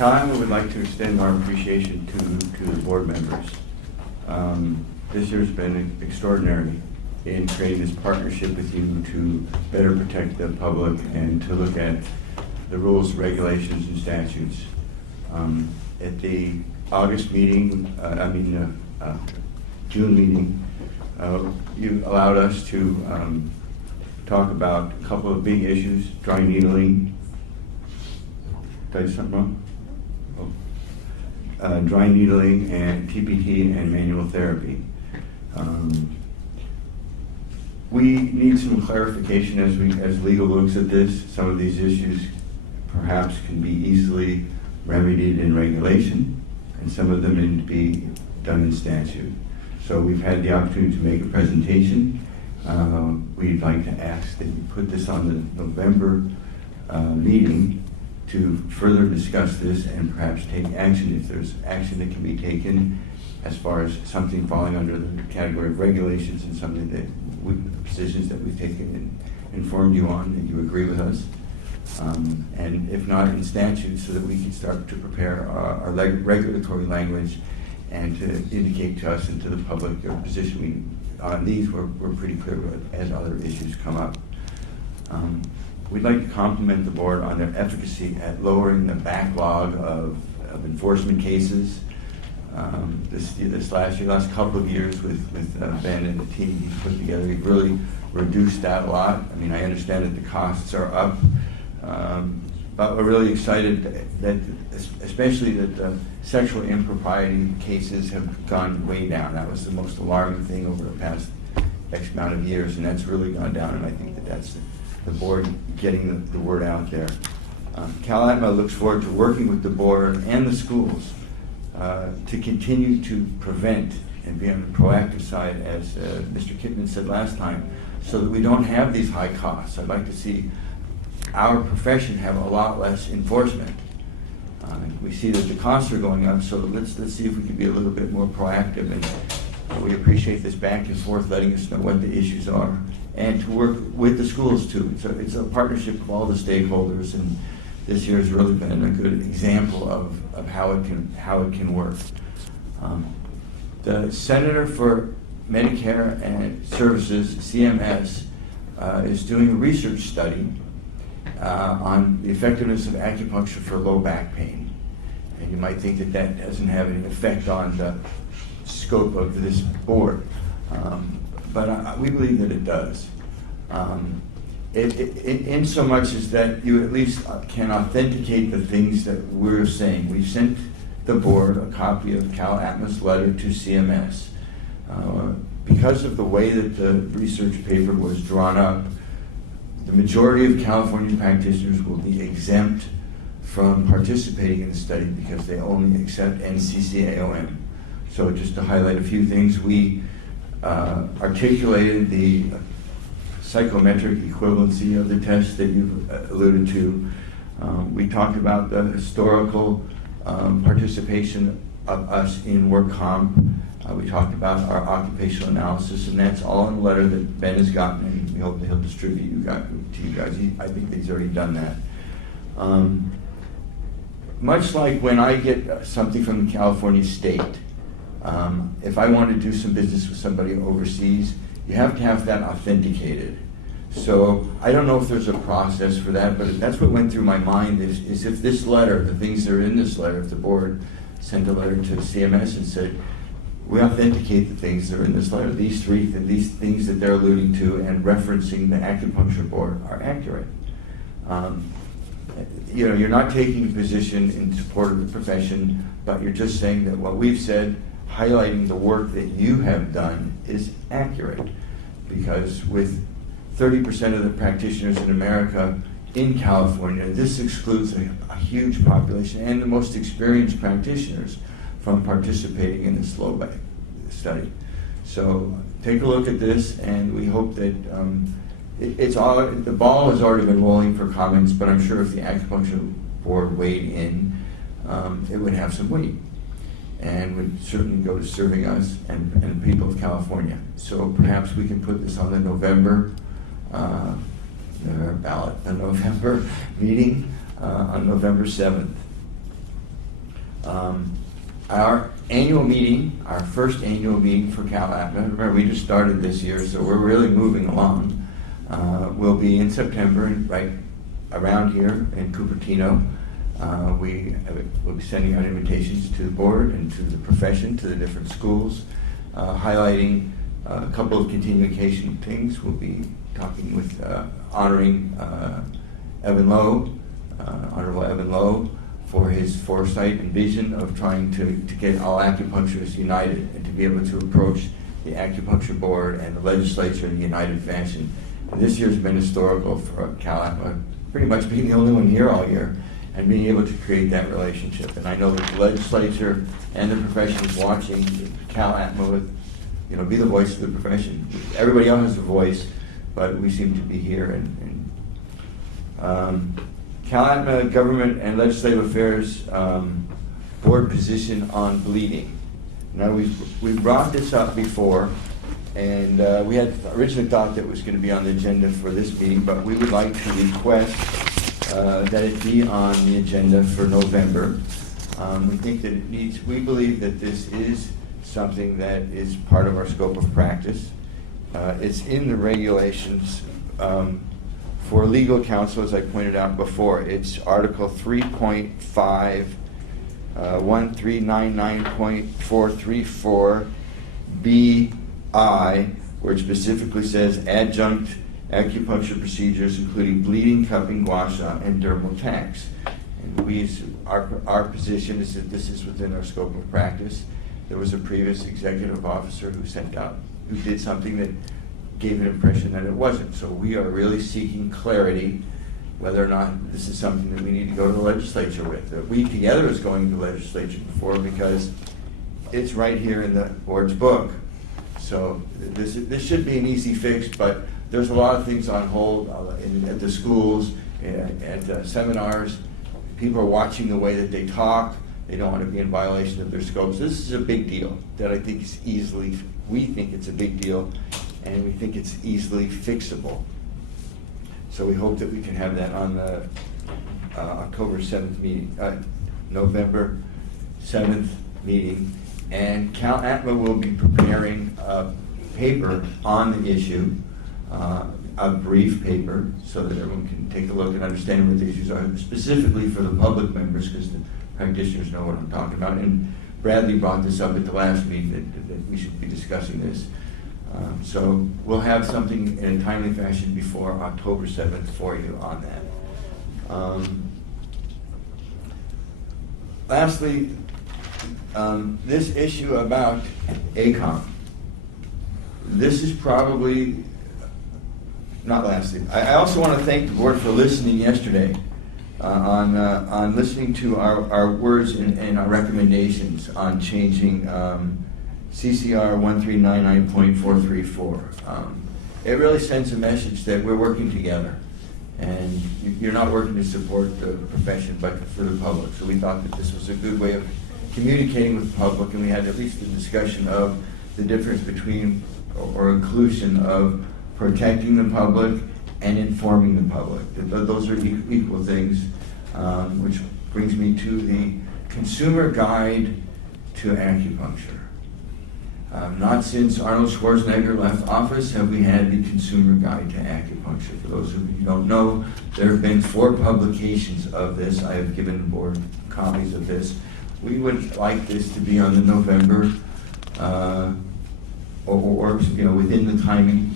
CalATMA would like to extend our appreciation to the board members. This year's been extraordinary in creating this partnership with you to better protect the public and to look at the rules, regulations, and statutes. At the August meeting, June meeting, you allowed us to talk about a couple of big issues: dry needling. Did I say something wrong? Oh. Dry needling and TPT and manual therapy. We need some clarification as legal looks at this. Some of these issues perhaps can be easily remedied in regulation, and some of them need to be done in statute. So we've had the opportunity to make a presentation. We'd like to ask that you put this on the November meeting to further discuss this and perhaps take action if there's action that can be taken as far as something falling under the category of regulations and something that positions that we've taken and informed you on that you agree with us. And if not, in statute, so that we can start to prepare our regulatory language and to indicate to us and to the public your position. On these, we're pretty clear with as other issues come up. We'd like to compliment the board on their efficacy at lowering the backlog of enforcement cases. This last couple of years with Ben and the team he's put together, we've really reduced that a lot. I mean, I understand that the costs are up, but we're really excited that especially that the sexual impropriety cases have gone way down. That was the most alarming thing over the past X amount of years, and that's really gone down, and I think that that's the board getting the word out there. CalATMA looks forward to working with the board and the schools to continue to prevent and be on the proactive side, as Mr. Kittman said last time, so that we don't have these high costs. I'd like to see our profession have a lot less enforcement. We see that the costs are going up, so let's see if we can be a little bit more proactive, and we appreciate this back and forth, letting us know what the issues are, and to work with the schools too. It's a partnership of all the stakeholders, and this year has really been a good example of how it can work. The Senator for Medicare and Services, CMS, is doing a research study on the effectiveness of acupuncture for low back pain. And you might think that that doesn't have any effect on the scope of this board, but we believe that it does. In so much as that you at least can authenticate the things that we're saying. We've sent the board a copy of CalATMA's letter to CMS. Because of the way that the research paper was drawn up, the majority of California practitioners will be exempt from participating in the study because they only accept NCCAOM. So just to highlight a few things, we articulated the psychometric equivalency of the test that you've alluded to. We talked about the historical participation of us in work comp. We talked about our occupational analysis, and that's all in the letter that Ben has gotten, and we hope that he'll distribute to you guys. I think he's already done that. Much like when I get something from the California state, if I want to do some business with somebody overseas, you have to have that authenticated. So I don't know if there's a process for that, but that's what went through my mind is if this letter, the things that are in this letter, if the board sent a letter to CMS and said, we authenticate the things that are in this letter, these things that they're alluding to and referencing the Acupuncture Board are accurate. You're not taking a position in support of the profession, but you're just saying that what we've said, highlighting the work that you have done, is accurate. Because with 30% of the practitioners in America in California, this excludes a huge population and the most experienced practitioners from participating in this low back study. So take a look at this, and we hope that the ball has already been rolling for comments, but I'm sure if the Acupuncture Board weighed in, it would have some weight and would certainly go to serving us and the people of California. So perhaps we can put this on the November ballot, the November meeting on November 7th. Our annual meeting, our first annual meeting for CalATMA, remember we just started this year, so we're really moving along, will be in September, right around here in Cupertino. We will be sending out invitations to the board and to the profession, to the different schools, highlighting a couple of continuation things. We'll be talking with, honoring Evan Lowe, Honorable Evan Lowe, for his foresight and vision of trying to get all acupuncturists united and to be able to approach the Acupuncture Board and the legislature in a united fashion. And this year's been historical for CalATMA, pretty much being the only one here all year and being able to create that relationship. And I know that the legislature and the profession is watching CalATMA with, be the voice of the profession. Everybody else has a voice, but we seem to be here. CalATMA Government and Legislative Affairs Board position on bleeding. Now we've brought this up before, and we had originally thought that it was going to be on the agenda for this meeting, but we would like to request that it be on the agenda for November. We think that it needs, we believe that this is something that is part of our scope of practice. It's in the regulations for legal counsel, as I pointed out before. It's Article 3.5, 1399.434 BI, where it specifically says adjunct acupuncture procedures, including bleeding, cupping, gua sha, and dermal tacks. And our position is that this is within our scope of practice. There was a previous executive officer who did something that gave an impression that it wasn't. So we are really seeking clarity whether or not this is something that we need to go to the legislature with. We together is going to the legislature before, because it's right here in the board's book. So this should be an easy fix, but there's a lot of things on hold at the schools, at seminars. People are watching the way that they talk. They don't want to be in violation of their scopes. This is a big deal that I think is we think it's a big deal, and we think it's easily fixable. So we hope that we can have that on the October 7th meeting, November 7th meeting. And CalATMA will be preparing a paper on the issue, a brief paper, so that everyone can take a look and understand what the issues are, specifically for the public members, because the practitioners know what I'm talking about. And Bradley brought this up at the last meeting, that we should be discussing this. So we'll have something in a timely fashion before October 7th for you on that. Lastly, this issue about ACOM. This is probably, not lastly, I also want to thank the board for listening yesterday on listening to our words and our recommendations on changing CCR 1399.434. It really sends a message that we're working together, and you're not working to support the profession, but for the public. So we thought that this was a good way of communicating with the public, and we had at least a discussion of the difference between, or inclusion of, protecting the public and informing the public. Those are equal things, which brings me to the Consumer Guide to Acupuncture. Not since Arnold Schwarzenegger left office have we had the Consumer Guide to Acupuncture. For those of you who don't know, there have been 4 publications of this. I have given the board copies of this. We would like this to be on the November, or within the timing,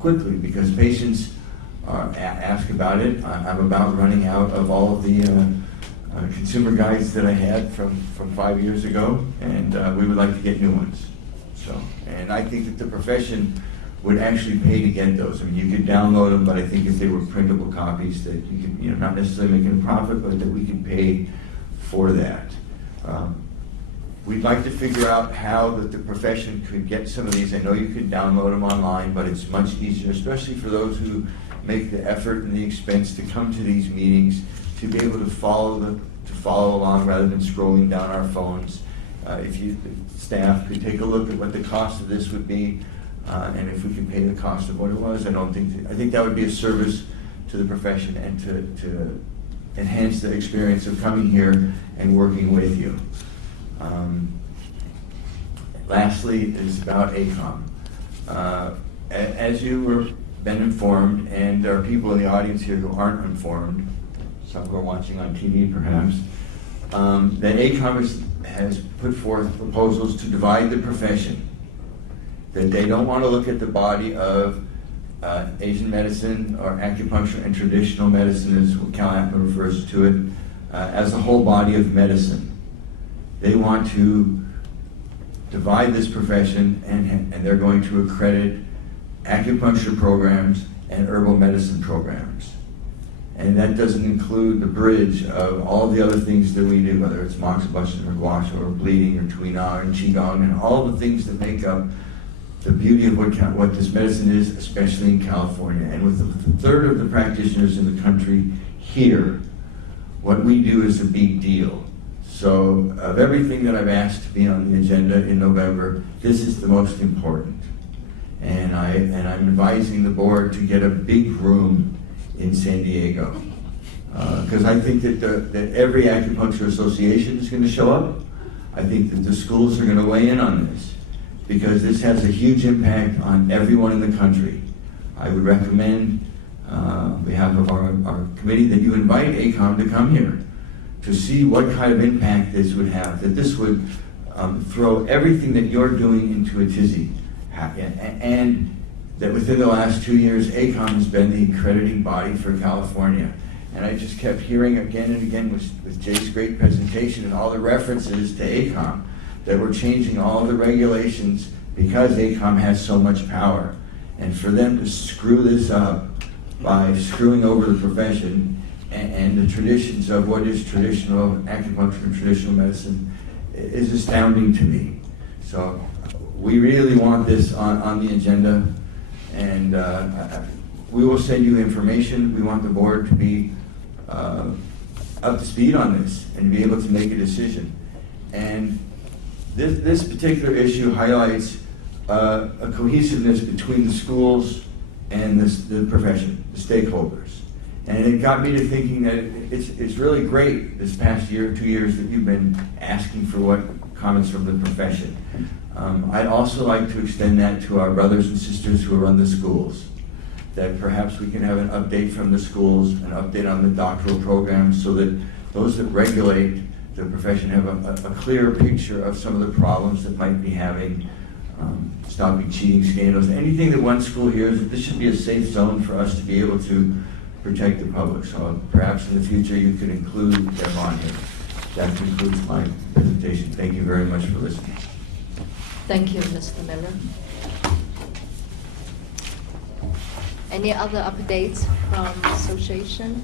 quickly, because patients ask about it. I'm about running out of all of the consumer guides that I had from 5 years ago, and we would like to get new ones. So, and I think that the profession would actually pay to get those. I mean, you could download them, but I think if they were printable copies, that you could, not necessarily making a profit, but that we could pay for that. We'd like to figure out how that the profession could get some of these. I know you could download them online, but it's much easier, especially for those who make the effort and the expense to come to these meetings, to be able to follow along rather than scrolling down our phones. If the staff could take a look at what the cost of this would be, and if we can pay the cost of what it was, I think that would be a service to the profession and to enhance the experience of coming here and working with you. Lastly is about ACOM. As you were been informed, and there are people in the audience here who aren't informed, some who are watching on TV perhaps, that ACOM has put forth proposals to divide the profession. That they don't want to look at the body of Asian medicine or acupuncture and traditional medicine, as CalATMA refers to it, as a whole body of medicine. They want to divide this profession, and they're going to accredit acupuncture programs and herbal medicine programs. And that doesn't include the bridge of all the other things that we do, whether it's moxibustion or gua sha or bleeding or tuina and qigong and all the things that make up the beauty of what this medicine is, especially in California. And with a third of the practitioners in the country here, what we do is a big deal. So of everything that I've asked to be on the agenda in November, this is the most important. And I'm advising the board to get a big room in San Diego. Because I think that every acupuncture association is going to show up. I think that the schools are going to weigh in on this, because this has a huge impact on everyone in the country. I would recommend, on behalf of our committee, that you invite ACOM to come here to see what kind of impact this would have, that this would throw everything that you're doing into a tizzy. And that within the last 2 years, ACOM has been the accrediting body for California. And I just kept hearing again and again with Jay's great presentation and all the references to ACOM, that we're changing all the regulations because ACOM has so much power. And for them to screw this up by screwing over the profession and the traditions of what is traditional acupuncture and traditional medicine is astounding to me. So we really want this on the agenda, and we will send you information. We want the board to be up to speed on this and be able to make a decision. And this particular issue highlights a cohesiveness between the schools and the profession, the stakeholders. And it got me to thinking that it's really great this past year, 2 years, that you've been asking for what comments from the profession. I'd also like to extend that to our brothers and sisters who run the schools, that perhaps we can have an update from the schools, an update on the doctoral programs, so that those that regulate the profession have a clearer picture of some of the problems that might be having, stopping cheating scandals. Anything that one school hears, that this should be a safe zone for us to be able to protect the public. So perhaps in the future you could include them on here. That concludes my presentation. Thank you very much for listening. Thank you, Mr. Miller. Any other updates from the association?